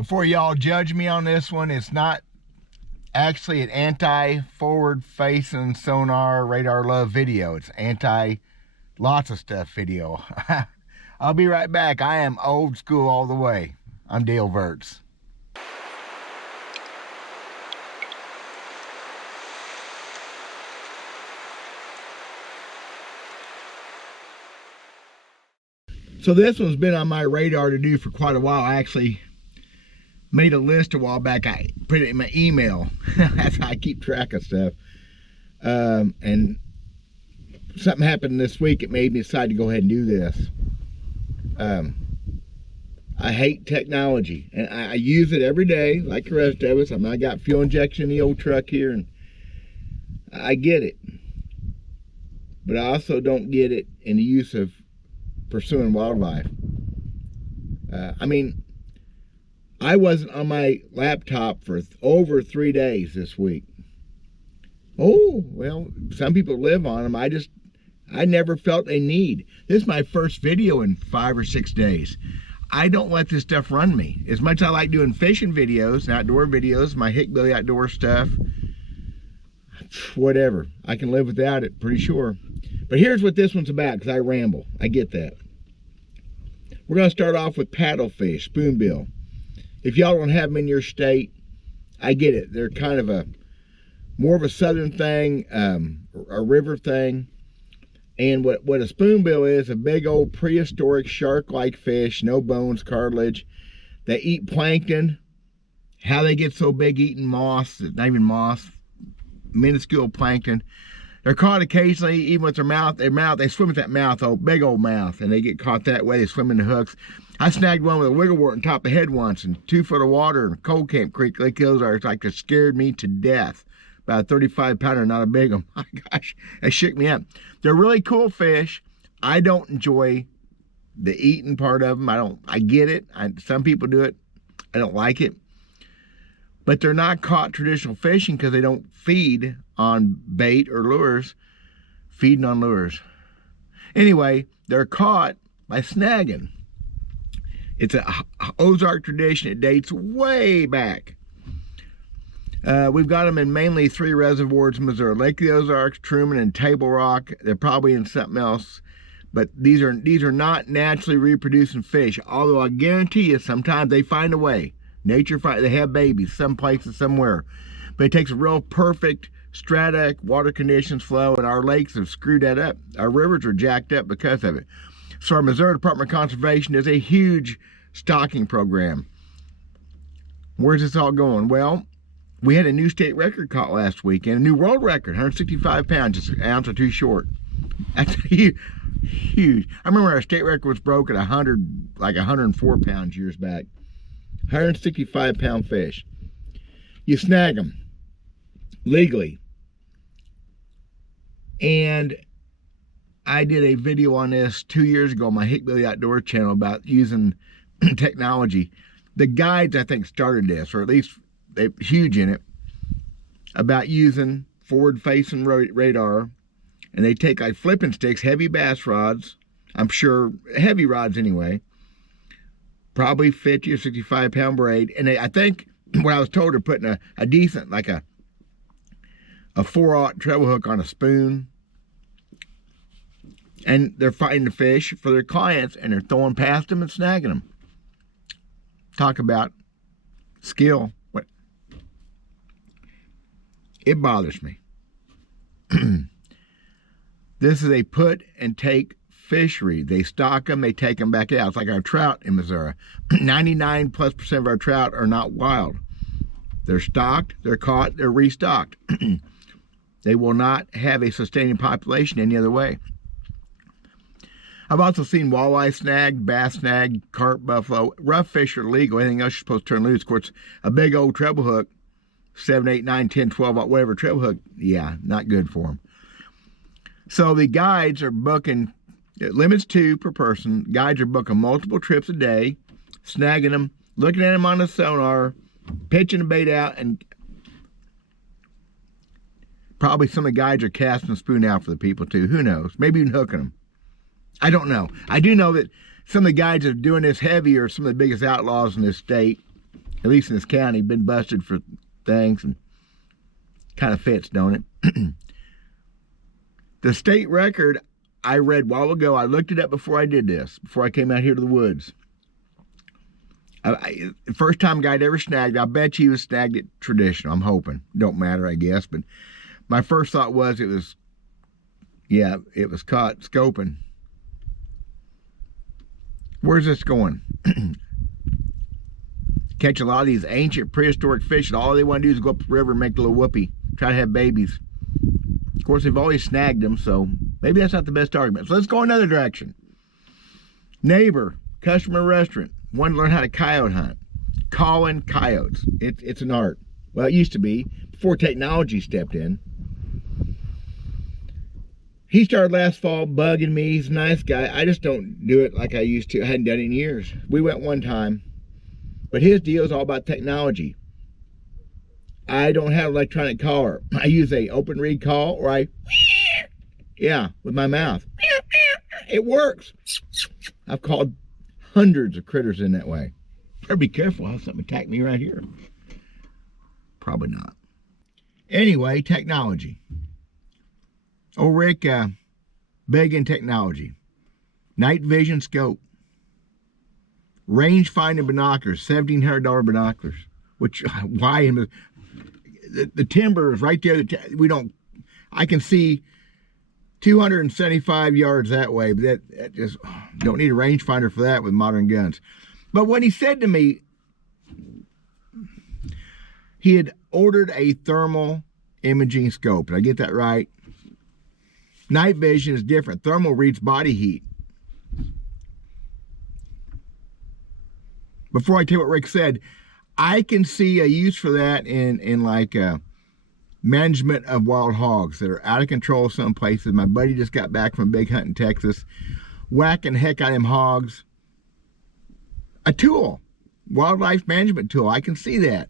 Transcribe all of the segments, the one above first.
Before y'all judge me on this one, it's not actually an anti-forward facing sonar radar love video. It's anti lots of stuff video. I'll be right back. I am old school all the way. I'm Dale Verts. So this one's been on my radar to do for quite a while. I actually made a list a while back. I put it in my email. That's how I keep track of stuff. And something happened this week. It made me decide to go ahead and do this. I hate technology, and I use it every day like the rest of us. I mean, I got fuel injection in the old truck here, and I get it. But I also don't get it in the use of pursuing wildlife. I mean, I wasn't on my laptop for over 3 days this week. Oh, well, some people live on them. I never felt a need. This is my first video in 5 or 6 days. I don't let this stuff run me. As much as I like doing fishing videos and outdoor videos, my Hickbilly outdoor stuff, whatever. I can live without it, pretty sure. But here's what this one's about, because I ramble. I get that. We're going to start off with paddlefish, spoonbill. If y'all don't have them in your state, I get it. They're kind of more of a southern thing, a river thing. And what a spoonbill is, a big old prehistoric shark-like fish, no bones, cartilage. They eat plankton. How they get so big eating moss, not even moss, minuscule plankton. They're caught occasionally, even with their mouth, they swim with that mouth, big old mouth, and they get caught that way. They swim in the hooks. I snagged one with a wiggle wart on top of the head once, in 2 foot of water in Cold Camp Creek, Lake Ozarks. Like, it scared me to death. About a 35-pounder, not a big one. My gosh, they shook me up. They're really cool fish. I don't enjoy the eating part of them. I get it. Some people do it. I don't like it. But they're not caught traditional fishing because they don't feed on bait or lures. Feeding on lures. Anyway, they're caught by snagging. It's a Ozark tradition. It dates way back. We've got them in mainly 3 reservoirs in Missouri: Lake of the Ozarks, Truman, and Table Rock. They're probably in something else, but these are not naturally reproducing fish. Although I guarantee you, sometimes they find a way. They have babies some places, somewhere. But it takes a real perfect strata, water conditions, flow, and our lakes have screwed that up. Our rivers are jacked up because of it. So our Missouri Department of Conservation is a huge stocking program. Where's this all going? Well, we had a new state record caught last weekend, a new world record, 165 pounds, just an ounce or 2 short. That's huge. I remember our state record was broke at 104 pounds years back. 165-pound fish. You snag them legally. And I did a video on this 2 years ago on my Hickbilly Outdoor channel about using technology. The guides, I think, started this, or at least they're huge in it, about using forward-facing radar. And they take like flipping sticks, heavy bass rods, I'm sure heavy rods anyway, probably 50 or 65-pound braid. And I think what I was told, they're putting a decent, like a 4/0 treble hook on a spoon. And they're fighting the fish for their clients, and they're throwing past them and snagging them. Talk about skill. What? It bothers me. This is a put and take fishery. They stock them, they take them back out. It's like our trout in Missouri. 99+% of our trout are not wild. They're stocked, they're caught, they're restocked. They will not have a sustaining population any other way. I've also seen walleye snagged, bass snagged, carp, buffalo. Rough fish are legal. Anything else you're supposed to turn loose. Of course, a big old treble hook, 7, 8, 9, 10, 12, whatever treble hook, yeah, not good for them. So the guides are booking, it limits 2 per person. Guides are booking multiple trips a day, snagging them, looking at them on the sonar, pitching the bait out, and probably some of the guides are casting a spoon out for the people too. Who knows? Maybe even hooking them. I don't know. I do know that some of the guides that are doing this heavy are some of the biggest outlaws in this state. at least in this county, been busted for things, and kind of fits, don't it? The state record I read a while ago, I looked it up before I did this, before I came out here to the woods. The first time a guy'd ever snagged, I bet you he was snagged at traditional. I'm hoping. Don't matter, I guess. But my first thought was it was caught scoping. Where's this going? Catch a lot of these ancient prehistoric fish, and all they want to do is go up the river and make a little whoopee. Try to have babies. Of course, they've always snagged them, so maybe that's not the best argument. So let's go another direction. Neighbor, customer restaurant, wanted to learn how to coyote hunt. Calling coyotes. It's an art. Well, it used to be, before technology stepped in. He started last fall bugging me. He's a nice guy. I just don't do it like I used to. I hadn't done it in years. We went one time. But his deal is all about technology. I don't have an electronic caller. I use a open reed call, or with my mouth. It works. I've called hundreds of critters in that way. Better be careful. I'll have something attack me right here. Probably not. Anyway, technology. Old Rick, big in technology. Night vision scope. Range finding binoculars, $1,700 binoculars. Which, why? The timber is right there. I can see 275 yards that way, but that just, don't need a rangefinder for that with modern guns. But when he said to me, he had ordered a thermal imaging scope. Did I get that right? Night vision is different. Thermal reads body heat. Before I tell you what Rick said, I can see a use for that in like management of wild hogs that are out of control some places. My buddy just got back from a big hunt in Texas, whacking the heck out of them hogs. A tool, wildlife management tool. I can see that.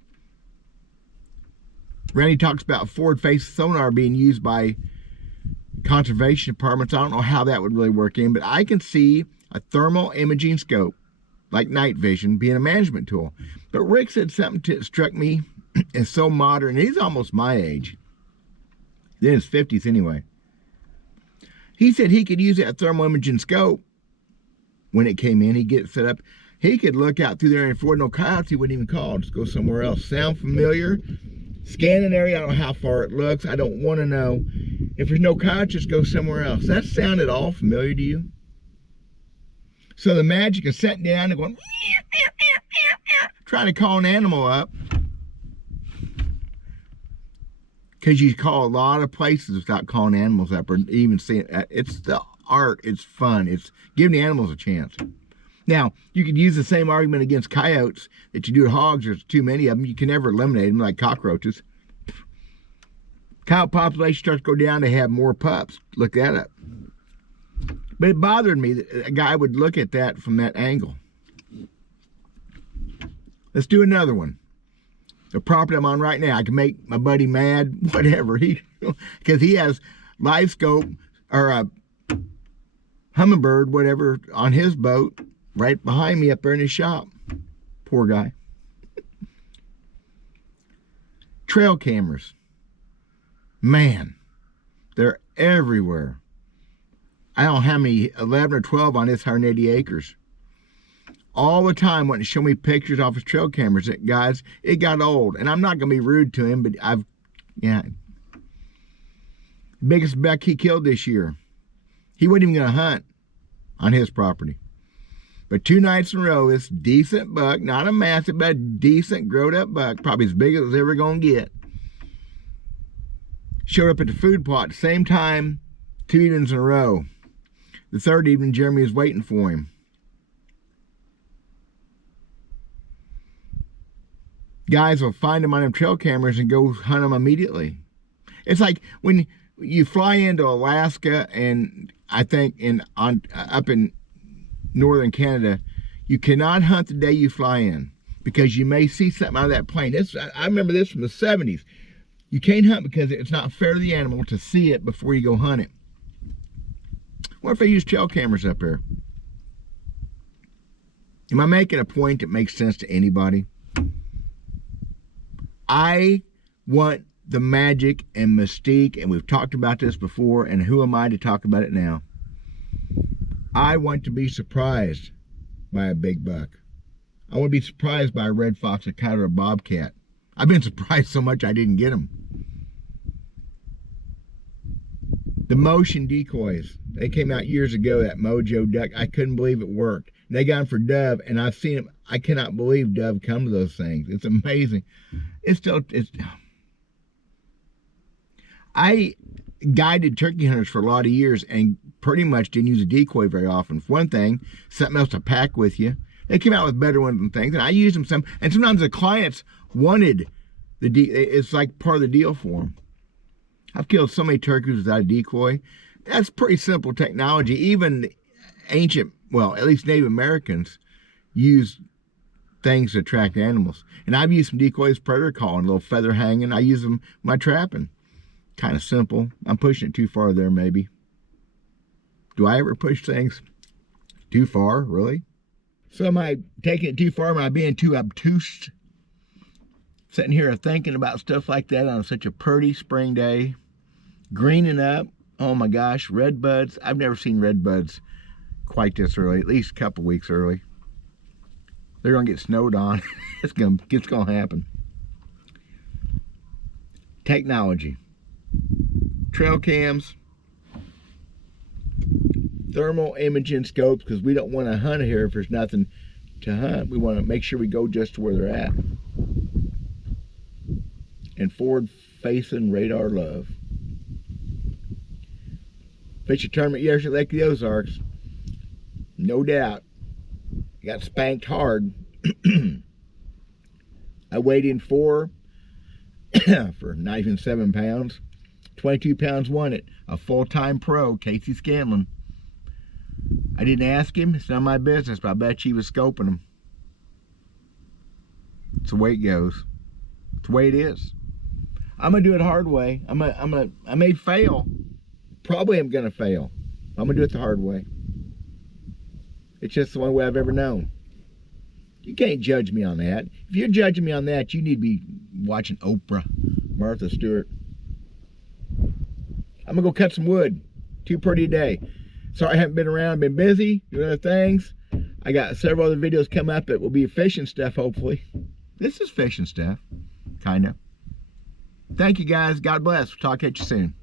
Randy talks about forward-facing sonar being used by conservation departments. I don't know how that would really work in, but I can see a thermal imaging scope, like night vision, being a management tool. But Rick said something that struck me as so modern. He's almost my age. In his 50s anyway. He said he could use that thermal imaging scope when it came in. He'd get it set up. He could look out through there, and if there were no coyotes, he wouldn't even call. Just go somewhere else. Sound familiar? Scan an area. I don't know how far it looks. I don't want to know. If there's no coyotes, just go somewhere else. That sound at all familiar to you? So the magic of sitting down and going, trying to call an animal up, because you call a lot of places without calling animals up or even seeing it. It's the art. It's fun. It's giving the animals a chance. Now, you could use the same argument against coyotes that you do to hogs. There's too many of them. You can never eliminate them like cockroaches. Coyote population starts to go down. They have more pups. Look that up. But it bothered me that a guy would look at that from that angle. Let's do another one. The property I'm on right now, I can make my buddy mad, whatever. Because he has live scope or a hummingbird, whatever, on his boat right behind me up there in his shop. Poor guy. Trail cameras. Man, they're everywhere. I don't know how many, 11 or 12 on this 180 acres. All the time wanting to show me pictures off his trail cameras. Guys, it got old. And I'm not going to be rude to him, but biggest buck he killed this year. He wasn't even going to hunt on his property. But 2 nights in a row, this decent buck, not a massive, but a decent growed up buck, probably as big as it was ever going to get, showed up at the food plot at the same time 2 evenings in a row. The third evening, Jeremy was waiting for him. Guys will find them on them trail cameras and go hunt them immediately. It's like when you fly into Alaska, and I think up in northern Canada, you cannot hunt the day you fly in because you may see something out of that plane. I remember this from the 70s. You can't hunt because it's not fair to the animal to see it before you go hunt it. What if they use trail cameras up there? Am I making a point that makes sense to anybody? I want the magic and mystique, and we've talked about this before, and who am I to talk about it now? I want to be surprised by a big buck. I want to be surprised by a red fox, a coyote, or a bobcat. I've been surprised so much I didn't get them. The motion decoys, they came out years ago, that Mojo duck. I couldn't believe it worked. They got them for dove, and I've seen them. I cannot believe dove come to those things. It's amazing. I guided turkey hunters for a lot of years and pretty much didn't use a decoy very often. For one thing, something else to pack with you. They came out with better ones and things, and I used them some. And sometimes the clients wanted it's like part of the deal for them. I've killed so many turkeys without a decoy. That's pretty simple technology. Even ancient, well, at least Native Americans use things to attract animals. And I've used some decoys, predator calling, a little feather hanging. I use them in my trapping. Kind of simple. I'm pushing it too far there, maybe. Do I ever push things too far, really? So am I taking it too far? Am I being too obtuse? Sitting here thinking about stuff like that on such a pretty spring day. Greening up. Oh my gosh, red buds. I've never seen red buds quite this early, at least a couple weeks early. They're gonna get snowed on. it's gonna happen. Technology. Trail cams. Thermal imaging scopes, because we don't want to hunt here if there's nothing to hunt. We want to make sure we go just to where they're at. And forward-facing radar love. Fish a tournament yesterday at Lake of the Ozarks. No doubt. Got spanked hard. I weighed in 4 for not even 7 pounds. 22 pounds won it. A full-time pro, Casey Scanlon. I didn't ask him. It's none of my business, but I bet he was scoping them. It's the way it goes. It's the way it is. I'm gonna do it hard way. I may fail. Probably am gonna fail. I'm gonna do it the hard way. It's just the only way I've ever known. You can't judge me on that. If you're judging me on that, you need to be watching Oprah, Martha Stewart. I'm gonna go cut some wood. Too pretty a day. Sorry I haven't been around. I've been busy doing other things. I got several other videos come up that will be fishing stuff, hopefully. This is fishing stuff, kind of. Thank you guys. God bless. We'll talk at you soon.